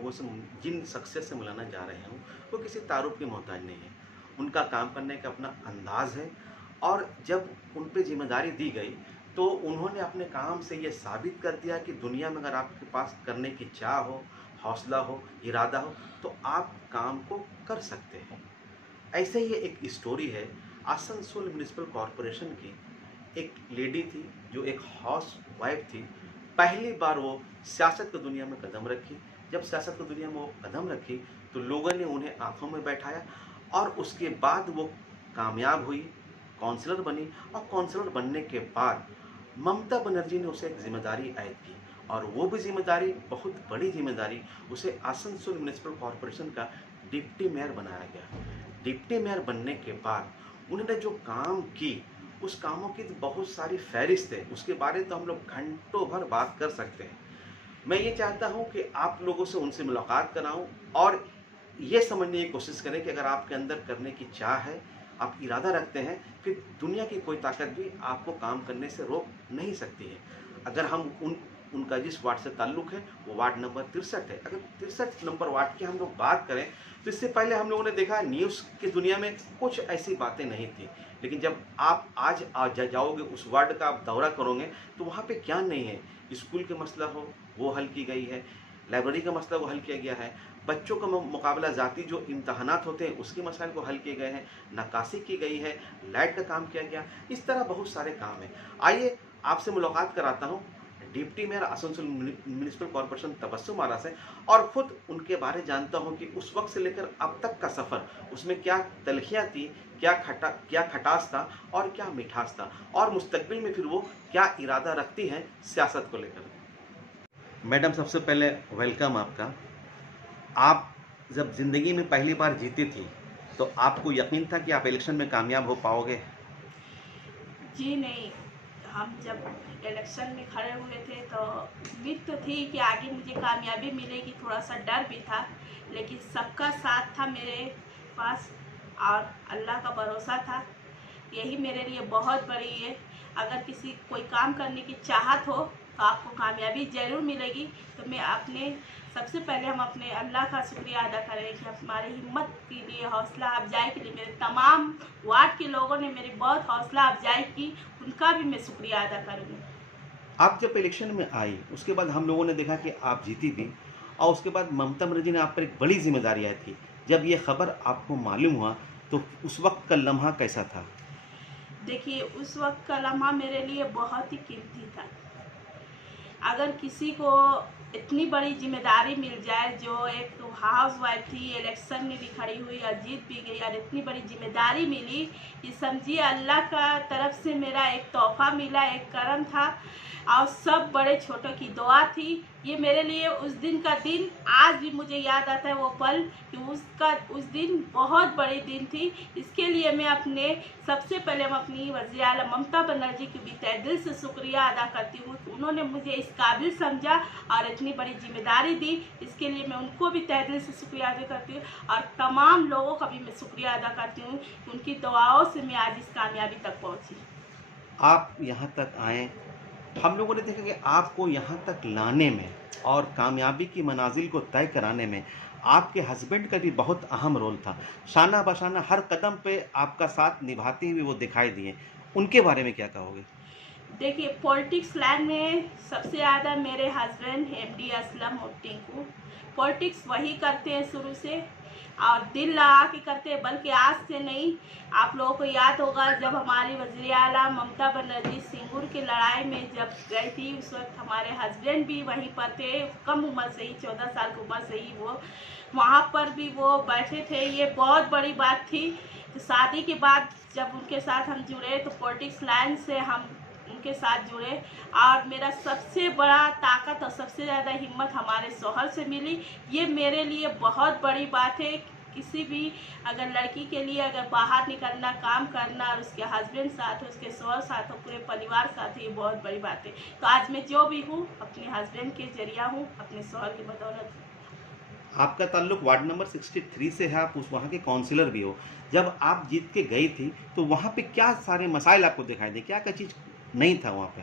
लोगों से जिन शख्सियत से मिलाना जा रहे हूँ वो किसी तारुफ के मोहताज नहीं है। उनका काम करने का अपना अंदाज़ है और जब उन पे ज़िम्मेदारी दी गई तो उन्होंने अपने काम से ये साबित कर दिया कि दुनिया में अगर आपके पास करने की चाह हो, हौसला हो, इरादा हो तो आप काम को कर सकते हैं। ऐसे ही एक स्टोरी है आसनसोल म्युनिसिपल कॉरपोरेशन की। एक लेडी थी जो एक हाउस वाइफ थी। पहली बार वो सियासत की दुनिया में कदम रखी। जब सियासत की दुनिया में वो कदम रखी तो लोगों ने उन्हें आंखों में बैठाया और उसके बाद वो कामयाब हुई, काउंसलर बनी और काउंसलर बनने के बाद ममता बनर्जी ने उसे एक जिम्मेदारी आयद की और वो भी जिम्मेदारी बहुत बड़ी जिम्मेदारी, उसे आसनसोल म्युनिसिपल कॉरपोरेशन का डिप्टी मेयर बनाया गया। डिप्टी मेयर बनने के बाद उन्होंने जो काम की उस कामों की तो बहुत सारी फहरिस्त है, उसके बारे तो हम लोग घंटों भर बात कर सकते हैं। मैं ये चाहता हूँ कि आप लोगों से उनसे मुलाकात कराऊँ और ये समझने की कोशिश करें कि अगर आपके अंदर करने की चाह है, आप इरादा रखते हैं, फिर दुनिया की कोई ताकत भी आपको काम करने से रोक नहीं सकती है। अगर हम उनका जिस वार्ड से ताल्लुक़ है वो वार्ड नंबर 63 है। अगर 63 नंबर वार्ड की हम लोग बात करें तो इससे पहले हम लोगों ने देखा न्यूज़ की दुनिया में कुछ ऐसी बातें नहीं थी। लेकिन जब आप आज जाओगे उस वार्ड का आप दौरा करोगे तो वहाँ पे क्या नहीं है। स्कूल के मसला हो वो हल की गई है, लाइब्रेरी का मसला वो हल किया गया है, बच्चों का मुकाबला ज़ाती जो इम्तहानात होते हैं उसके मसाइल को हल किए गए हैं, नक्काशी की गई है, लाइट का काम किया गया। इस तरह बहुत सारे काम हैं। आइए आपसे मुलाकात कराता हूँ deputy mayor Asansol municipal corporation Tabassum Ara से और ख़ुद उनके बारे जानता हूँ कि उस वक्त से लेकर अब तक का सफ़र, उसमें क्या तलखियाँ थी, क्या खटास था और क्या मिठास था और मुस्तकबिल में फिर वो क्या इरादा रखती हैं सियासत को लेकर। मैडम, सबसे पहले वेलकम आपका। आप जब ज़िंदगी में पहली बार जीती थी तो आपको यकीन था कि आप इलेक्शन में कामयाब हो पाओगे? जी नहीं, हम जब इलेक्शन में खड़े हुए थे तो उम्मीद तो थी कि आगे मुझे कामयाबी मिलेगी, थोड़ा सा डर भी था, लेकिन सबका साथ था मेरे पास और अल्लाह का भरोसा था। यही मेरे लिए बहुत बड़ी है। अगर किसी कोई काम करने की चाहत हो तो आपको कामयाबी ज़रूर मिलेगी। तो मैं अपने सबसे पहले हम अपने अल्लाह का शुक्रिया अदा करें कि हमारी हिम्मत के लिए, हौसला अफजाई के लिए मेरे तमाम वार्ड के लोगों ने मेरी बहुत हौसला अफजाई की, उनका भी मैं शुक्रिया अदा करूँगी। आप जब इलेक्शन में आई उसके बाद हम लोगों ने देखा कि आप जीती भी और उसके बाद ममता बनर्जी ने आप पर एक बड़ी जिम्मेदारी आई थी। जब ये खबर आपको मालूम हुआ तो उस वक्त का लम्हा कैसा था? देखिए, उस वक्त का लम्हा मेरे लिए बहुत ही कीमती था। अगर किसी को इतनी बड़ी जिम्मेदारी मिल जाए, जो एक हाउस वाइफ थी, इलेक्शन में भी खड़ी हुई और जीत भी गई और इतनी बड़ी जिम्मेदारी मिली, ये समझिए अल्लाह का तरफ से मेरा एक तोहफा मिला, एक करम था और सब बड़े छोटों की दुआ थी। ये मेरे लिए उस दिन का दिन आज भी मुझे याद आता है, वो पल कि उस दिन बहुत बड़ी दिन थी। इसके लिए मैं सबसे पहले हम अपनी वज़ीर आला ममता बनर्जी की भी तहे दिल से शुक्रिया अदा करती हूँ कि उन्होंने मुझे इस काबिल समझा और इतनी बड़ी जिम्मेदारी दी। इसके लिए मैं उनको भी तहे दिल से शुक्रिया अदा करती हूँ और तमाम लोगों का भी मैं शुक्रिया अदा करती हूँ कि उनकी दुआओं से मैं आज इस कामयाबी तक पहुँची। आप यहाँ तक आए, हम लोगों ने देखा कि आपको यहाँ तक लाने में और कामयाबी की मनाजिल को तय कराने में आपके हस्बैंड का भी बहुत अहम रोल था। शाना बशाना हर कदम पे आपका साथ निभाते हुए वो दिखाई दिए। उनके बारे में क्या कहोगे? देखिए, पॉलिटिक्स लाइन में सबसे ज़्यादा मेरे हस्बैंड एमडी असलम और टिंकू पॉलिटिक्स वही करते हैं शुरू से और दिल लगा के करते हैं, बल्कि आज से नहीं। आप लोगों को याद होगा जब हमारी वज़ीर आला ममता बनर्जी सिंगूर की लड़ाई में जब गई थी, उस वक्त हमारे हस्बैंड भी वहीं पर थे, कम उम्र से ही 14 साल की उम्र से ही वो वहाँ पर भी वो बैठे थे। ये बहुत बड़ी बात थी। तो शादी के बाद जब उनके साथ हम जुड़े तो पॉलिटिक्स लाइन से हम उनके साथ जुड़े और मेरा सबसे बड़ा ताकत और सबसे ज़्यादा हिम्मत हमारे शौहर से मिली। ये मेरे लिए बहुत बड़ी बात है। किसी भी अगर लड़की के लिए अगर बाहर निकलना, काम करना और उसके हस्बैंड साथ हो, उसके शौहर साथ हो, पूरे परिवार साथ हो, ये बहुत बड़ी बात है। तो आज मैं जो भी हूँ अपने हस्बैंड के जरिया हूँ, अपने शौहर की बदौलत हूँ। आपका ताल्लुक वार्ड नंबर 63 से है, आप उस वहाँ के काउंसलर भी हो। जब आप जीत के गई थी तो वहाँ पे क्या सारे मसाइल आपको दिखाई दे, क्या क्या चीज़ नहीं था वहाँ पे?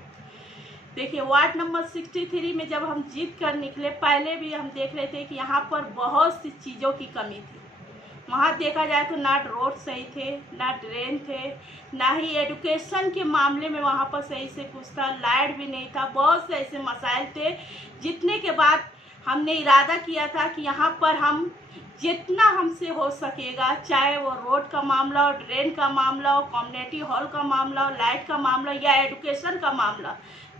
देखिए, वार्ड नंबर 63 में जब हम जीत कर निकले, पहले भी हम देख रहे थे कि यहाँ पर बहुत सी चीज़ों की कमी थी। वहाँ देखा जाए तो ना रोड सही थे, ना ड्रेन थे, ना ही एजुकेशन के मामले में वहाँ पर सही से कुछ था, लाइट भी नहीं था, बहुत से ऐसे मसाइल थे। जीतने के बाद हमने इरादा किया था कि यहाँ पर हम जितना हमसे हो सकेगा, चाहे वो रोड का मामला हो, ड्रेन का मामला हो, कम्युनिटी हॉल का मामला हो, लाइट का मामला या एजुकेशन का मामला,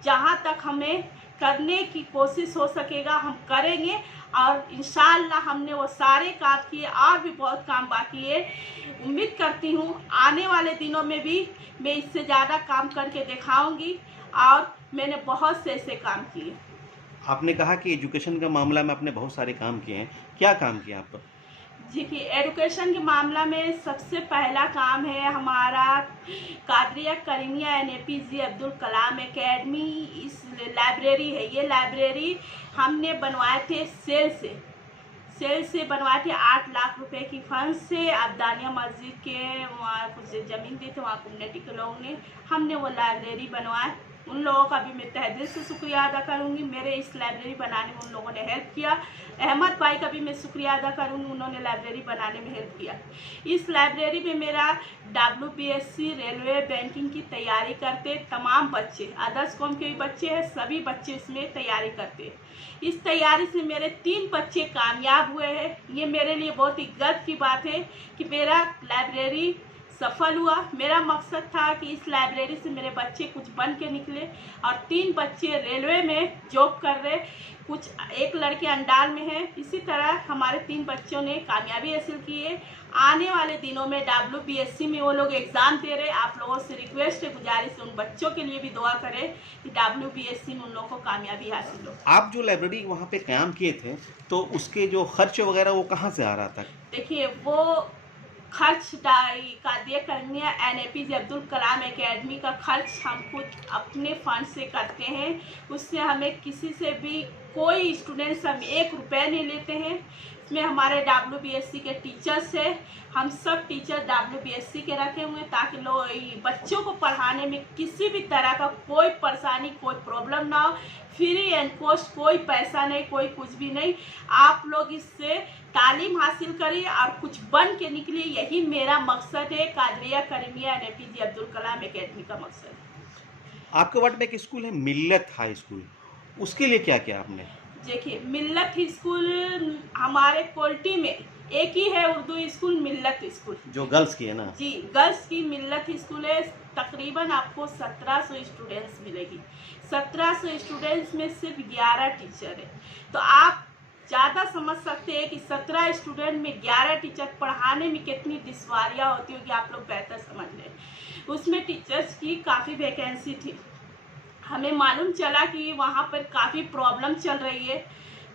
जहाँ तक हमें करने की कोशिश हो सकेगा हम करेंगे। और इंशाअल्लाह हमने वो सारे काम किए, और भी बहुत काम बाकी है। उम्मीद करती हूँ आने वाले दिनों में भी मैं इससे ज़्यादा काम करके दिखाऊंगी, और मैंने बहुत से ऐसे काम किए। आपने कहा कि एजुकेशन का मामला में आपने बहुत सारे काम किए हैं, क्या काम किया आप? जी कि एजुकेशन के मामला में सबसे पहला काम है हमारा कादरिया करीमिया APJ अब्दुल कलाम एकेडमी। इस लाइब्रेरी है, ये लाइब्रेरी हमने बनवाए थे सेल से बनवाए थे 8 लाख रुपए की फंड से। अब्दानिया मस्जिद के वहाँ कुछ ज़मीन दी थी, वहाँ कम्युनिटी के लोगों ने, हमने वो लाइब्रेरी बनवाए। उन लोगों का भी मैं तहे दिल से शुक्रिया अदा करूँगी, मेरे इस लाइब्रेरी बनाने में उन लोगों ने हेल्प किया। अहमद भाई का भी मैं शुक्रिया अदा करूँगी, उन्होंने लाइब्रेरी बनाने में हेल्प किया। इस लाइब्रेरी में मेरा WPSC रेलवे बैंकिंग की तैयारी करते तमाम बच्चे, आदर्श कौम के भी बच्चे हैं, सभी बच्चे इसमें तैयारी करते। इस तैयारी से मेरे 3 बच्चे कामयाब हुए हैं। ये मेरे लिए बहुत ही गर्व की बात है कि मेरा लाइब्रेरी सफल हुआ। मेरा मकसद था कि इस लाइब्रेरी से मेरे बच्चे कुछ बन के निकले, और 3 बच्चे रेलवे में जॉब कर रहे, कुछ एक लड़के अंडाल में है। इसी तरह हमारे 3 बच्चों ने कामयाबी हासिल की है। आने वाले दिनों में WPSC में वो लोग एग्ज़ाम दे रहे। आप लोगों से रिक्वेस्ट है, गुजारिश है, उन बच्चों के लिए भी दुआ करें कि WPSC में उन लोगों को कामयाबी हासिल हो। आप जो लाइब्रेरी वहाँ पे कायम किए थे, तो उसके जो खर्च वगैरह वो कहाँ से आ रहा था? देखिए, वो खर्च कादरिया करीमिया APJ अब्दुल कलाम एकेडमी का खर्च हम खुद अपने फंड से करते हैं। उससे हमें किसी से भी, कोई स्टूडेंट से हम 1 रुपया नहीं लेते हैं। इसमें हमारे WPSC के टीचर्स हैं, हम सब टीचर WPSC के रखे हुए हैं, ताकि लोग बच्चों को पढ़ाने में किसी भी तरह का कोई परेशानी, कोई प्रॉब्लम ना हो। फ्री एंड कॉस्ट, कोई पैसा नहीं, कोई कुछ भी नहीं। आप लोग इससे तालीम हासिल करिए और कुछ बन के निकलिए, यही मेरा मकसद है। कादरिया करीमिया APJ अब्दुल कलाम एकेडमी का मकसद है। आपके वार्ड में एक स्कूल है मिल्लत हाई स्कूल, उसके लिए क्या किया आपने? देखिए, मिल्लत स्कूल हमारे कोल्टी में एक ही है, उर्दू स्कूल मिल्लत स्कूल, जो गर्ल्स की है ना? जी, गर्ल्स की मिल्लत स्कूल है। तकरीबन आपको 1700 स्टूडेंट्स मिलेगी। 1700 स्टूडेंट्स में सिर्फ 11 टीचर है। तो आप ज़्यादा समझ सकते हैं कि 17 स्टूडेंट में 11 टीचर पढ़ाने में कितनी दुश्वारियाँ होती होगी, आप लोग बेहतर समझ लें। उसमें टीचर्स की काफ़ी वैकेंसी थी। हमें मालूम चला कि वहाँ पर काफ़ी प्रॉब्लम चल रही है,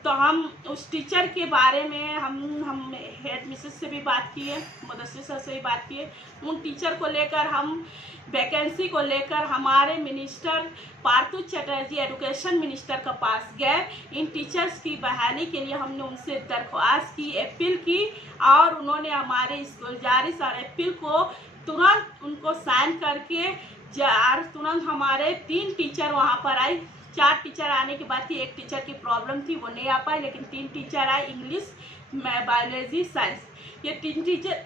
तो हम उस टीचर के बारे में हम हेड मिसेस से भी बात किए, मुदस्सिर सर से भी बात किए। उन टीचर को लेकर, हम वैकेंसी को लेकर हमारे minister Parthu Chatterjee, education minister के पास गए। इन टीचर्स की बहाली के लिए हमने उनसे दरख्वास्त की, अपील की, और उन्होंने हमारे इस गुजारिश और अपील को तुरंत उनको साइन करके तुरंत हमारे 3 टीचर वहाँ पर आए। 4 टीचर आने के बाद ही एक टीचर की प्रॉब्लम थी, वो नहीं आ पाए, लेकिन 3 टीचर आए, इंग्लिश, बायोलॉजी, साइंस, ये 3 टीचर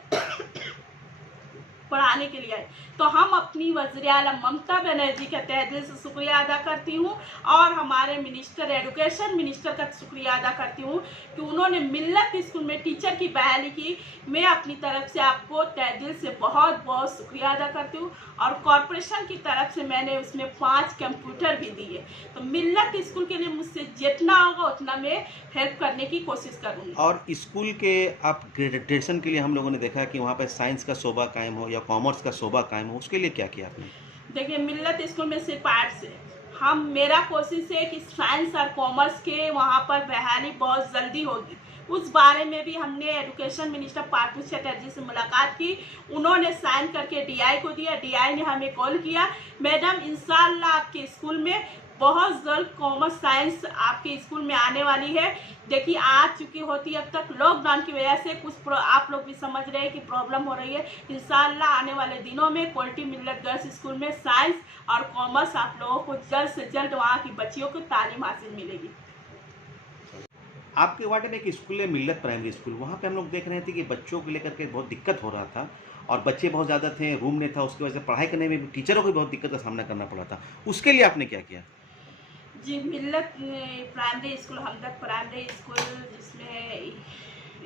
पढ़ाने के लिए आए। तो हम अपनी वज़ीर आलम ममता बनर्जी का तहे दिल से शुक्रिया अदा करती हूँ, और हमारे मिनिस्टर, एजुकेशन मिनिस्टर का शुक्रिया अदा करती हूँ कि उन्होंने मिल्लत स्कूल में टीचर की बहाली की। मैं अपनी तरफ से आपको तहे दिल से बहुत बहुत शुक्रिया अदा करती हूँ, और कॉरपोरेशन की तरफ से मैंने उसमें 5 कंप्यूटर भी दिए। तो मिल्लत स्कूल के लिए मुझसे जितना होगा उतना मैं हेल्प करने की कोशिश करूँगी। और स्कूल के आप ग्रेजुएशन के लिए हम लोगों ने देखा कि वहाँ पे साइंस का शोबा कायम हो या कॉमर्स का शोबा कायम हो, उसके लिए क्या किया आपने? देखिए, मिल्लत स्कूल में सिर्फ आर्ट्स है। मेरा कोशिश है कि साइंस और कॉमर्स के वहाँ पर बहाली बहुत जल्दी होगी। उस बारे में भी हमने एजुकेशन मिनिस्टर पार्थू चटर्जी से मुलाकात की, उन्होंने साइन करके DI को दिया। DI ने हमें कॉल किया, मैडम इंशाअल्लाह आपके स्कूल में बहुत जल्द कॉमर्स साइंस आपके स्कूल में आने वाली है। देखिए आ चुकी होती अब तक, लॉकडाउन की वजह से कुछ आप लोग भी समझ रहे हैं कि प्रॉब्लम हो रही है। इंशाल्लाह आने वाले दिनों में क्वालिटी मिल्लत गर्ल्स स्कूल में साइंस और कॉमर्स आप लोगों को जल्द से जल्द वहाँ की बच्चियों को तालीम हासिल मिलेगी। आपके वार्ड में एक स्कूल है मिल्लत प्राइमरी स्कूल, वहाँ पे हम लोग देख रहे थे कि बच्चों को लेकर के बहुत दिक्कत हो रहा था और बच्चे बहुत ज़्यादा थे, रूम नहीं था, उसकी वजह से पढ़ाई करने में भी टीचरों को भी बहुत दिक्कत का सामना करना पड़ा था। उसके लिए आपने क्या किया? जी, मिल्लत प्राइमरी स्कूल, हमदर्द प्राइमरी स्कूल, जिसमें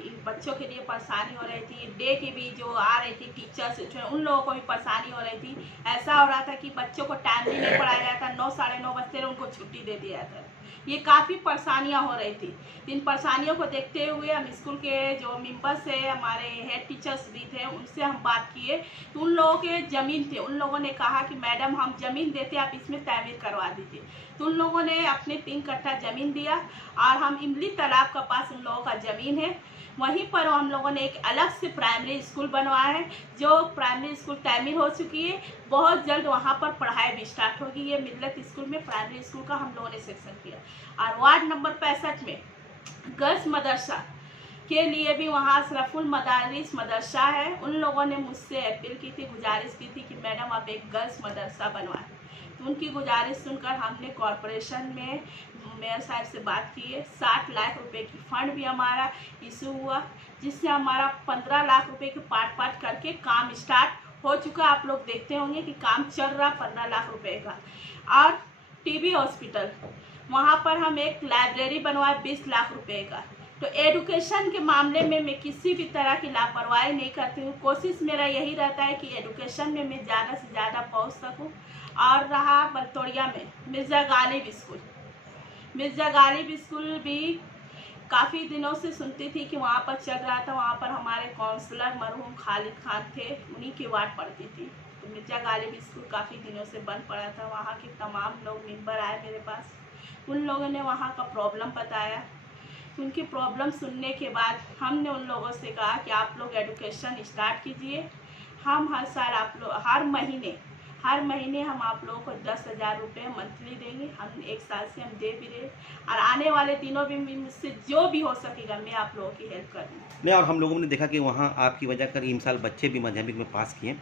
इन बच्चों के लिए परेशानी हो रही थी, डे की भी जो आ रही थी टीचर्स, उन लोगों को भी परेशानी हो रही थी। ऐसा हो रहा था कि बच्चों को टाइम भी नहीं पढ़ाया जाता, 9 साढ़े 9 बजते उनको छुट्टी दे दिया था। ये काफ़ी परेशानियां हो रही थी। इन परेशानियों को देखते हुए हम स्कूल के जो मेंबर्स है, हमारे हेड टीचर्स भी थे, उनसे हम बात किए। तो उन लोगों के ज़मीन थे, उन लोगों ने कहा कि मैडम हम ज़मीन देते, आप इसमें तामीर करवा दीजिए। तो उन लोगों ने अपने 3 कट्ठा ज़मीन दिया और हम इमली तालाब का पास उन लोगों का ज़मीन है, वहीं पर हम लोगों ने एक अलग से प्राइमरी स्कूल बनवाया है। जो प्राइमरी स्कूल तामीर हो चुकी है, बहुत जल्द वहाँ पर पढ़ाई भी स्टार्ट होगी। ये मिल्लत स्कूल में प्राइमरी स्कूल का हम लोगों ने सेक्शन किया। और वार्ड नंबर 65 में गर्ल्स मदरसा के लिए भी वहाँ अशरफुल मदारिस मदरसा है। उन लोगों ने मुझसे अपील की थी, गुजारिश की थी कि मैडम आप एक गर्ल्स मदरसा बनवाएं। तो उनकी गुजारिश सुनकर हमने कॉरपोरेशन में मेयर साहब से बात की है। 60 लाख रुपए की फंड भी हमारा इशू हुआ, जिससे हमारा 15 लाख रुपए के पार्ट करके काम स्टार्ट हो चुका। आप लोग देखते होंगे कि काम चल रहा 15 लाख रुपए का। और टीबी हॉस्पिटल, वहाँ पर हम एक लाइब्रेरी बनवाए 20 लाख रुपए का। तो एडुकेशन के मामले में मैं किसी भी तरह की लापरवाही नहीं करती हूँ। कोशिश मेरा यही रहता है कि एडुकेशन में मैं ज़्यादा से ज़्यादा पहुँच सकूँ। और रहा बलतोड़िया में मिर्ज़ा गालिब स्कूल, मिर्ज़ा गालिब स्कूल भी काफ़ी दिनों से सुनती थी कि वहाँ पर चल रहा था। वहाँ पर हमारे काउंसलर मरहूम खालिद खान थे, उन्हीं की वार्ड पड़ती थी। तो मिर्ज़ा गालिब स्कूल काफ़ी दिनों से बंद पड़ा था। वहाँ के तमाम लोग मेंबर आए मेरे पास, उन लोगों ने वहाँ का प्रॉब्लम बताया। उनकी प्रॉब्लम सुनने के बाद हमने उन लोगों से कहा कि आप लोग एडुकेशन स्टार्ट कीजिए। हम हर साल आप लोग हर महीने हम आप लोगों को 10,000 रुपये मंथली देंगे। हम 1 साल से हम दे भी रहे, और आने वाले दिनों में मुझसे जो भी हो सकेगा मैं आप लोगों की हेल्प करूँगी। नहीं, और हम लोगों ने देखा कि वहाँ आपकी वजह कर इन साल बच्चे भी माध्यमिक में पास किए।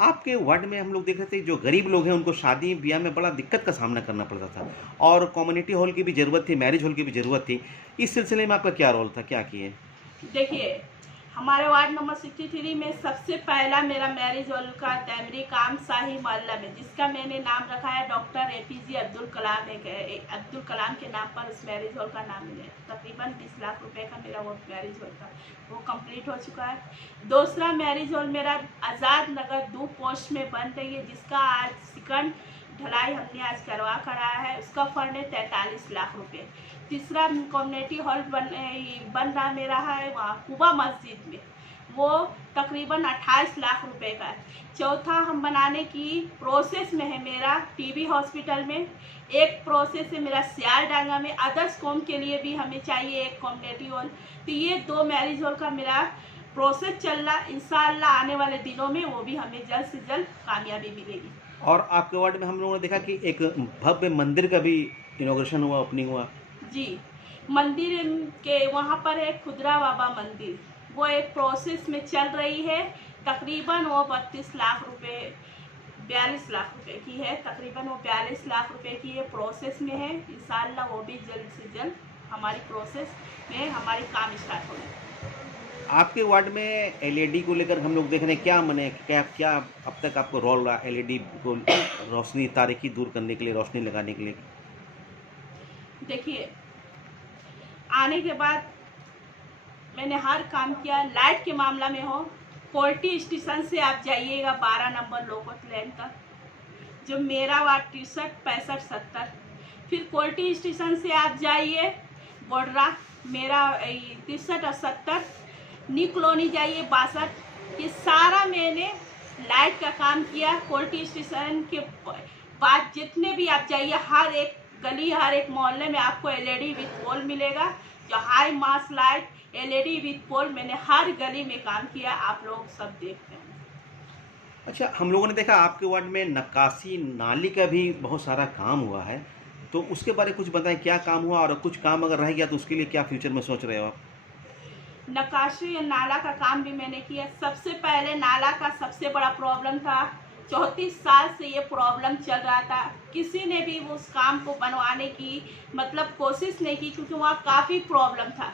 आपके वार्ड में हम लोग देख रहे थे जो गरीब लोग हैं उनको शादी ब्याह में बड़ा दिक्कत का सामना करना पड़ता था और कम्युनिटी हॉल की भी ज़रूरत थी, मैरिज हॉल की भी ज़रूरत थी। इस सिलसिले में आपका क्या रोल था, क्या किए? देखिए, हमारे वार्ड नंबर 63 में सबसे पहला मेरा मैरिज हॉल का तैमरी काम शाही मोहल्ला में, जिसका मैंने नाम रखा है डॉक्टर APJ अब्दुल कलाम, अब्दुल कलाम के नाम पर उस मैरिज हॉल का नाम है। तकरीबन 20 लाख रुपए का मेरा वो मैरिज हॉल था, वो कंप्लीट हो चुका है। दूसरा मैरिज हॉल मेरा आज़ाद नगर 2 पोस्ट में बन रही है, जिसका आज सेकंड ढलाई हमने आज करवा कराया है। उसका फंड है 43 लाख रुपए। तीसरा कम्युनिटी हॉल बन रहा मेरा है वहाँ कुबा मस्जिद में, वो तकरीबन 28 लाख रुपए का है। चौथा हम बनाने की प्रोसेस में है मेरा टीबी हॉस्पिटल में, एक प्रोसेस है मेरा सियालडांगा में। अदर्स कॉम के लिए भी हमें चाहिए एक कम्युनिटी हॉल। तो ये 2 मैरिज हॉल का मेरा प्रोसेस चल रहा। इंशाल्लाह आने वाले दिनों में वो भी हमें जल्द से जल्द कामयाबी मिलेगी। और आपके वार्ड में हम लोगों ने देखा कि एक भव्य मंदिर का भी इनॉग्रेशन हुआ, ओपनिंग हुआ। जी, मंदिर के वहाँ पर है खुदरा बाबा मंदिर, वो एक प्रोसेस में चल रही है। तकरीबन वो 32 लाख रुपए 42 लाख रुपए की है। तकरीबन वो 42 लाख रुपए की ये प्रोसेस में है। इंशाल्लाह वो भी जल्द से जल्द हमारी प्रोसेस में हमारी काम स्टार्ट होगी। आपके वार्ड में LED को लेकर हम लोग देख रहे हैं, क्या मने क्या अब तक आपको रोल रहा LED को रोशनी तारीकी दूर करने के लिए, रोशनी लगाने के लिए? देखिए, आने के बाद मैंने हर काम किया। लाइट के मामला में हो, कोल्टी स्टेशन से आप जाइएगा 12 नंबर लोकत लैंड तक, जो मेरा वार्ड 63, 65, 70। फिर कोल्टी स्टेशन से आप जाइए बोडरा, मेरा 63 और 70। न्यू कॉलोनी जाइए 62। ये सारा मैंने लाइट का काम किया। कोल्टी स्टेशन के बाद जितने भी आप जाइए, हर एक गली, हर एक मोहल्ले में आपको LED विथ पोल मिलेगा, जो high mast light LED with pole मैंने हर गली में काम किया। आप लोग सब देखते हैं। अच्छा, हम लोगों ने देखा आपके वार्ड में नक्काशी नाली का भी बहुत सारा काम हुआ है। तो उसके बारे में कुछ बताएं, क्या काम हुआ और कुछ काम अगर रह गया तो उसके लिए क्या फ्यूचर में सोच रहे हो आप? नक्काशी या नाला का काम भी मैंने किया। सबसे पहले नाला का सबसे बड़ा प्रॉब्लम था, 34 साल से ये प्रॉब्लम चल रहा था। किसी ने भी उस काम को बनवाने की मतलब कोशिश नहीं की, क्योंकि वहाँ काफ़ी प्रॉब्लम था।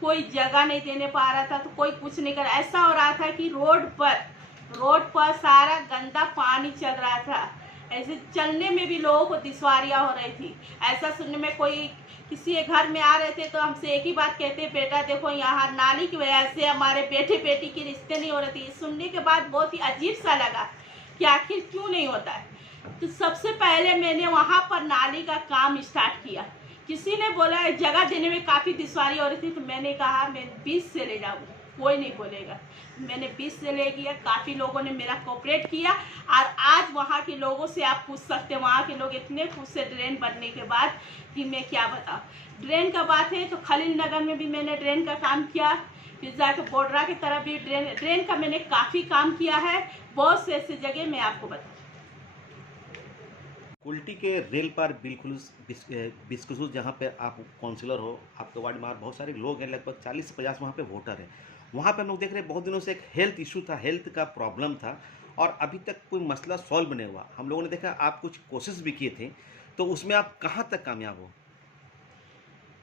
कोई जगह नहीं देने पा रहा था, तो कोई कुछ नहीं कर। ऐसा हो रहा था कि रोड पर सारा गंदा पानी चल रहा था। ऐसे चलने में भी लोगों को दुश्वारियाँ हो रही थी। ऐसा सुनने में, कोई किसी के घर में आ रहे थे तो हमसे एक ही बात कहते, बेटा देखो यहाँ नाली की वजह से हमारे बेटे बेटी की रिश्ते नहीं हो रहे थे। सुनने के बाद बहुत ही अजीब सा लगा कि आखिर क्यों नहीं होता है। तो सबसे पहले मैंने वहाँ पर नाली का काम स्टार्ट किया। किसी ने बोला जगह देने में काफ़ी दुश्वारी हो रही थी, तो मैंने कहा मैं 20 से ले जाऊँगी, कोई नहीं बोलेगा। मैंने 20 से ले गया, काफ़ी लोगों ने मेरा कोऑपरेट किया और आज वहाँ के लोगों से आप पूछ सकते हैं, वहाँ के लोग इतने खुश से ड्रेन बनने के बाद कि मैं क्या बताऊँ। ड्रेन का बात है तो खलील नगर में भी मैंने ड्रेन का काम किया, फिर जाकर बोडरा की तरफ भी ड्रेन का मैंने काफ़ी काम किया है। बहुत से ऐसे जगह मैं आपको बताऊँ। कुल्टी के रेल पर बिल्कुल बिस्कुसुस जहाँ पे आप काउंसिलर हो, आपके वार्ड में बहुत सारे लोग हैं, लगभग 40 से 50 वहाँ पे वोटर हैं। वहाँ पे हम लोग देख रहे हैं बहुत दिनों से एक हेल्थ इशू था, हेल्थ का प्रॉब्लम था और अभी तक कोई मसला सॉल्व नहीं हुआ। हम लोगों ने देखा आप कुछ कोशिश भी किए थे, तो उसमें आप कहाँ तक कामयाब हो?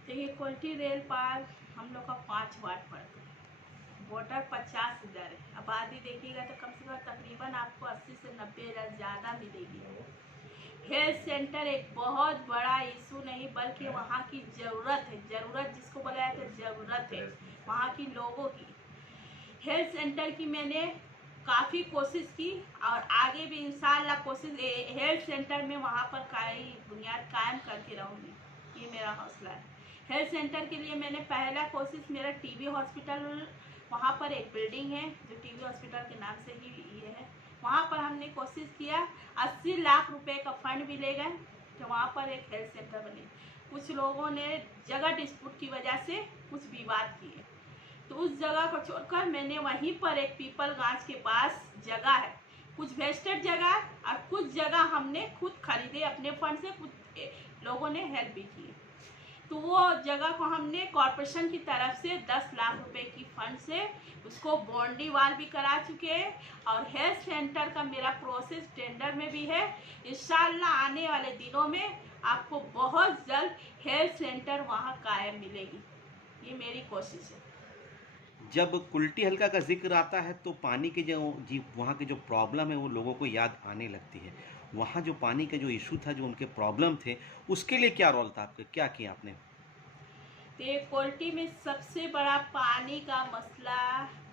देखिए, कुल्टी रेल पार हम लोग का 5 वार्ड पड़ता है, वोटर 50,000 है। आबादी देखिएगा तो कम से कम तकरीबन आपको 80 से 90,000 ज़्यादा मिलेगी। हेल्थ सेंटर एक बहुत बड़ा इशू नहीं, बल्कि वहाँ की ज़रूरत है। ज़रूरत जिसको बोला जाता है, ज़रूरत है वहाँ की लोगों की। हेल्थ सेंटर की मैंने काफ़ी कोशिश की और आगे भी इंशाल्लाह कोशिश हेल्थ सेंटर में वहाँ पर बुनियाद कायम करके रहूँगी, ये मेरा हौसला है। हेल्थ सेंटर के लिए मैंने पहला कोशिश, मेरा टीबी हॉस्पिटल, वहाँ पर एक बिल्डिंग है जो टीबी हॉस्पिटल के नाम से ही ये है, वहाँ पर हमने कोशिश किया। 80 लाख रुपए का फंड भी ले गए तो वहाँ पर एक हेल्थ सेंटर बने। कुछ लोगों ने जगह डिस्प्यूट की वजह से कुछ विवाद किए, तो उस जगह को छोड़कर मैंने वहीं पर एक पीपलगंज के पास जगह है, कुछ वेस्टेड जगह और कुछ जगह हमने खुद खरीदे अपने फंड से, कुछ लोगों ने हेल्प भी की। तो वो जगह को हमने कॉरपोरेशन की तरफ से 10 लाख रुपए की फंड से उसको बाउंड्री वाल भी करा चुके हैं और हेल्थ सेंटर का मेरा प्रोसेस टेंडर में भी है। इंशाल्लाह आने वाले दिनों में आपको बहुत जल्द हेल्थ सेंटर वहाँ कायम मिलेगी, ये मेरी कोशिश है। जब कुल्टी हल्का का जिक्र आता है तो पानी के जो वहाँ के जो प्रॉब्लम है वो लोगों को याद आने लगती है। वहाँ जो पानी का जो इशू था, जो उनके प्रॉब्लम थे, उसके लिए क्या रोल था आपके, क्या किया आपने? तो कुल्टी में सबसे बड़ा पानी का मसला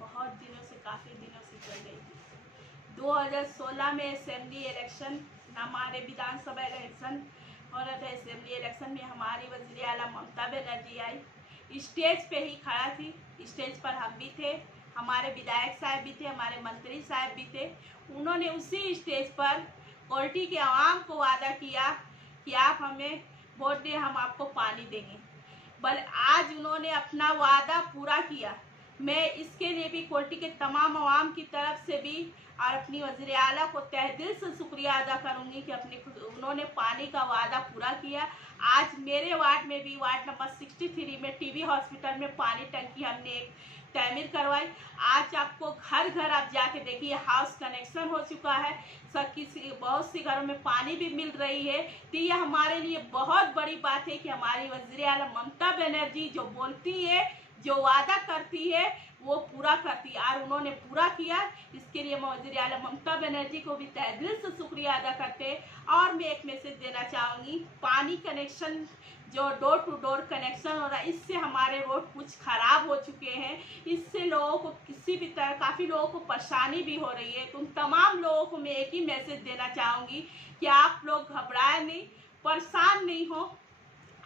बहुत दिनों से, काफ़ी दिनों से चल रही थी। 2016 में असेंबली इलेक्शन, हमारे विधानसभा इलेक्शन हो रहा था। असेंबली इलेक्शन में हमारी वज़ीर आला ममता बनर्जी आई, स्टेज पे ही खड़ा थी। स्टेज पर हम भी थे, हमारे विधायक साहब भी थे, हमारे मंत्री साहब भी थे। उन्होंने उसी स्टेज पर कुल्टी के आवाम को वादा किया कि आप हमें वोट दें, हम आपको पानी देंगे। बल आज उन्होंने अपना वादा पूरा किया। मैं इसके लिए भी कुल्टी के तमाम आवाम की तरफ से भी और अपनी वज़ीर आला को तहे दिल से शुक्रिया अदा करूंगी कि उन्होंने पानी का वादा पूरा किया। आज मेरे वार्ड में भी, वार्ड नंबर 63 में टीबी हॉस्पिटल में पानी टंकी हमने एक तामीर करवाई। आज आपको घर घर आप जाके देखिए, हाउस कनेक्शन हो चुका है, बहुत सी घरों में पानी भी मिल रही है। तो ये हमारे लिए बहुत बड़ी बात है कि हमारी वज़ीर आला ममता बनर्जी जो बोलती है, जो वादा करती है, वो पूरा करती है और उन्होंने पूरा किया। इसके लिए मैं वज़ीर आला ममता बनर्जी को भी तहे दिल से शुक्रिया अदा करते हैं। और मैं एक मैसेज देना चाहूँगी, पानी कनेक्शन जो डोर टू डोर कनेक्शन हो रहा है, इससे हमारे रोड कुछ ख़राब हो चुके हैं। इससे लोगों को किसी भी तरह, काफ़ी लोगों को परेशानी भी हो रही है। तो उन तमाम लोगों को मैं एक ही मैसेज देना चाहूँगी कि आप लोग घबराए नहीं, परेशान नहीं हो।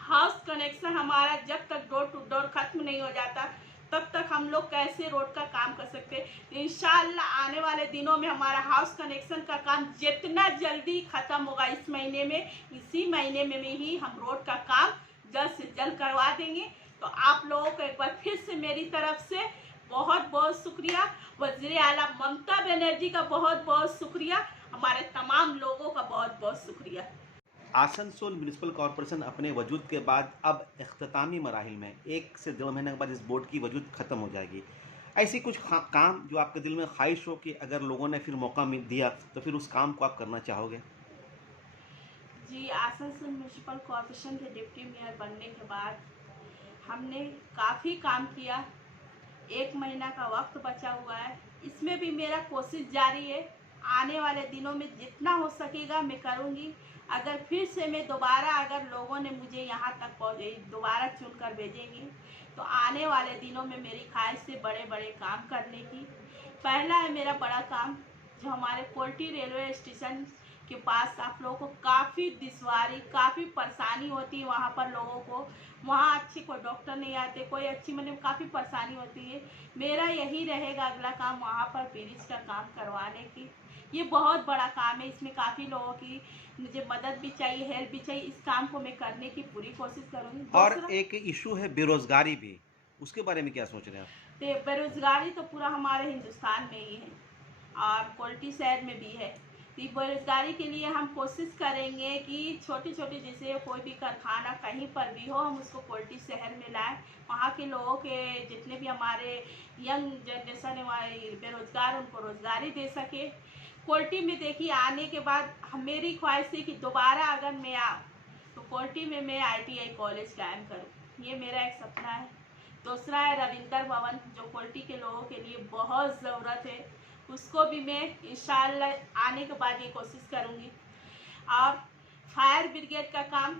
हाउस कनेक्शन हमारा जब तक डोर टू डोर ख़त्म नहीं हो जाता, तब तक हम लोग कैसे रोड का काम कर सकते हैं। इंशाल्लाह आने वाले दिनों में हमारा हाउस कनेक्शन का काम जितना जल्दी ख़त्म होगा इस महीने में, इसी महीने में ही हम रोड का काम जल्द से जल्द करवा देंगे। तो आप लोगों को एक बार फिर से मेरी तरफ से बहुत बहुत शुक्रिया, वज़ीर आला ममता बनर्जी का बहुत बहुत शुक्रिया, हमारे तमाम लोगों का बहुत बहुत शुक्रिया। आसनसोल म्यूनिसिपल कॉरपोरेशन अपने वजूद के बाद अब इख्तितामी मराहिल में 1 से 1.5 महीने के बाद इस बोर्ड की वजूद ख़त्म हो जाएगी। ऐसी कुछ काम जो आपके दिल में ख्वाहिश हो कि अगर लोगों ने फिर मौका दिया तो फिर उस काम को आप करना चाहोगे? जी, आसनसोल म्यूनिसिपल कॉरपोरेशन के डिप्टी मेयर बनने के बाद हमने काफ़ी काम किया। 1 महीना का वक्त बचा हुआ है, इसमें भी मेरा कोशिश जारी है। आने वाले दिनों में जितना हो सकेगा मैं करूँगी। अगर फिर से मैं दोबारा अगर लोगों ने मुझे यहाँ तक दोबारा चुन कर भेजेंगे तो आने वाले दिनों में मेरी ख्वाहिश से बड़े बड़े काम करने की। पहला है मेरा बड़ा काम, जो हमारे कोल्टी रेलवे स्टेशन के पास आप लोगों को काफ़ी दुश्वारी, काफ़ी परेशानी होती है वहाँ पर लोगों को। वहाँ अच्छे कोई डॉक्टर नहीं आते, कोई अच्छी मतलब काफ़ी परेशानी होती है। मेरा यही रहेगा अगला काम, वहाँ पर ब्रिज का काम करवाने की। ये बहुत बड़ा काम है, इसमें काफ़ी लोगों की मुझे मदद भी चाहिए, हेल्प भी चाहिए। इस काम को मैं करने की पूरी कोशिश करूँगी। और एक इशू है बेरोजगारी भी, उसके बारे में क्या सोच रहे हैं आप? बेरोजगारी तो पूरा हमारे हिंदुस्तान में ही है और कोल्टी शहर में भी है। बेरोजगारी के लिए हम कोशिश करेंगे कि छोटी छोटी जैसे कोई भी कारखाना कहीं पर भी हो, हम उसको कोल्टी शहर में लाएं। वहाँ के लोगों के जितने भी हमारे यंग जनरेशन है हमारे बेरोजगार, उनको रोजगारी दे सके। कोल्टी में देखिए आने के बाद मेरी ख्वाहिश है कि दोबारा अगर मैं आऊँ तो कोल्टी में मैं ITI कॉलेज कायम करूँ, ये मेरा एक सपना है। दूसरा है रविंदर भवन, जो कोल्टी के लोगों के लिए बहुत ज़रूरत है, उसको भी मैं इंशाअल्लाह आने के बाद ये कोशिश करूँगी। और फायर ब्रिगेड का काम,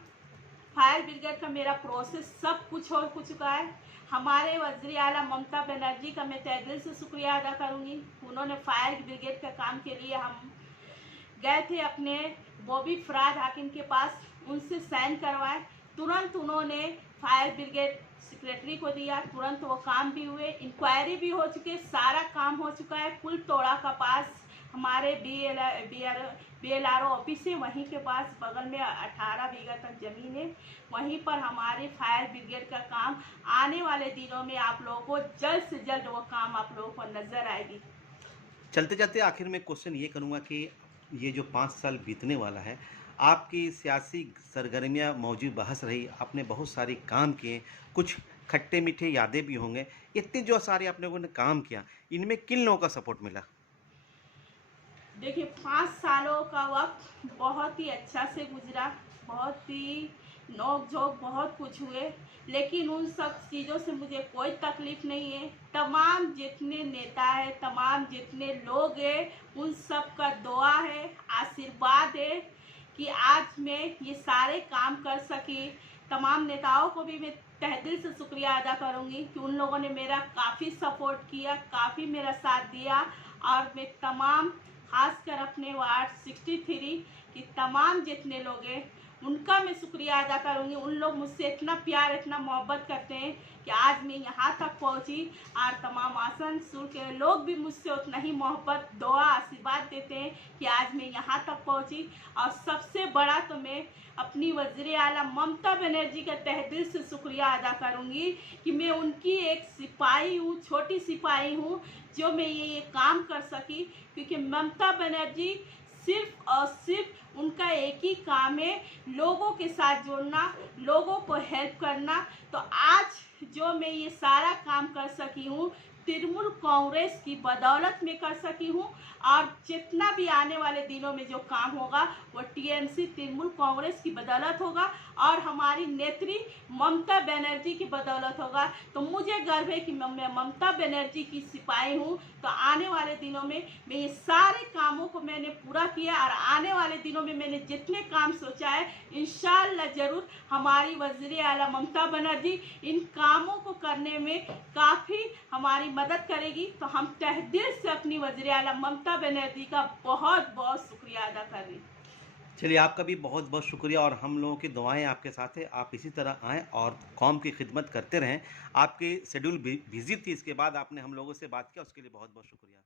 फायर ब्रिगेड का मेरा प्रोसेस सब कुछ हो चुका है। हमारे वज़ीर आला ममता बनर्जी का मैं तहे दिल से शुक्रिया अदा करूँगी। उन्होंने फायर ब्रिगेड का काम के लिए हम गए थे अपने बॉबी फराद हाकिम के पास, उनसे साइन करवाए। तुरंत उन्होंने फायर ब्रिगेड सेक्रेटरी को दिया, तुरंत वो काम भी हुए, इंक्वायरी भी हो चुकी है, सारा काम हो चुका है। कुल तोड़ा का पास हमारे BLRO ऑफिस है, वहीं के पास बगल में 18 बीघा तक ज़मीन है। वहीं पर हमारे फायर ब्रिगेड का काम आने वाले दिनों में आप लोगों को जल्द से जल्द वो काम आप लोगों को नज़र आएगी। चलते जाते आखिर में क्वेश्चन ये करूँगा कि ये जो 5 साल बीतने वाला है, आपकी सियासी सरगर्मियाँ मौजूद बहस रही, आपने बहुत सारे काम किए, कुछ खट्टे मीठे यादें भी होंगे। इतने जो सारे आप लोगों ने काम किया, इनमें किन लोगों का सपोर्ट मिला? देखिए 5 सालों का वक्त बहुत ही अच्छा से गुजरा, बहुत ही नोक झोंक बहुत कुछ हुए, लेकिन उन सब चीज़ों से मुझे कोई तकलीफ़ नहीं है। तमाम जितने नेता हैं, तमाम जितने लोग हैं, उन सब का दुआ है, आशीर्वाद है कि आज मैं ये सारे काम कर सकी। तमाम नेताओं को भी मैं तहे दिल से शुक्रिया अदा करूँगी कि उन लोगों ने मेरा काफ़ी सपोर्ट किया, काफ़ी मेरा साथ दिया। और मैं तमाम खासकर अपने वार्ड 63 की तमाम जितने लोग हैं उनका मैं शुक्रिया अदा करूँगी। उन लोग मुझसे इतना प्यार, इतना मोहब्बत करते हैं कि आज मैं यहाँ तक पहुँची। और तमाम आसनसोल के लोग भी मुझसे उतना ही मोहब्बत, दुआ, आशीर्वाद देते हैं कि आज मैं यहाँ तक पहुँची। और सबसे बड़ा तो मैं अपनी वज़ीर आला ममता बनर्जी का तहे दिल से शुक्रिया अदा करूँगी कि मैं उनकी एक सिपाही हूँ, छोटी सिपाही हूँ, जो मैं ये काम कर सकी। क्योंकि ममता बनर्जी सिर्फ और सिर्फ उनका एक ही काम है, लोगों के साथ जुड़ना, लोगों को हेल्प करना। तो आज जो मैं ये सारा काम कर सकी हूँ, तृणमूल कांग्रेस की बदौलत में कर सकी हूँ। और जितना भी आने वाले दिनों में जो काम होगा वो TMC तृणमूल कांग्रेस की बदौलत होगा और हमारी नेत्री ममता बनर्जी की बदौलत होगा। तो मुझे गर्व है कि मैं ममता बनर्जी की सिपाही हूँ। तो आने वाले दिनों में मैं ये सारे कामों को मैंने पूरा किया और आने वाले दिनों में मैंने जितने काम सोचा है इंशाअल्लाह ज़रूर हमारी वज़ीर आला ममता बनर्जी इन कामों को करने में काफ़ी हमारी मदद करेगी। तो हम तहे दिल से अपनी वज़ीर आला ममता बनर्जी का बहुत बहुत शुक्रिया अदा कर रही हूँ। चलिए, आपका भी बहुत बहुत शुक्रिया और हम लोगों की दुआएं आपके साथ है। आप इसी तरह आएँ और कौम की खिदमत करते रहें। आपकी शेड्यूल बिज़ी थी, इसके बाद आपने हम लोगों से बात किया, उसके लिए बहुत बहुत शुक्रिया।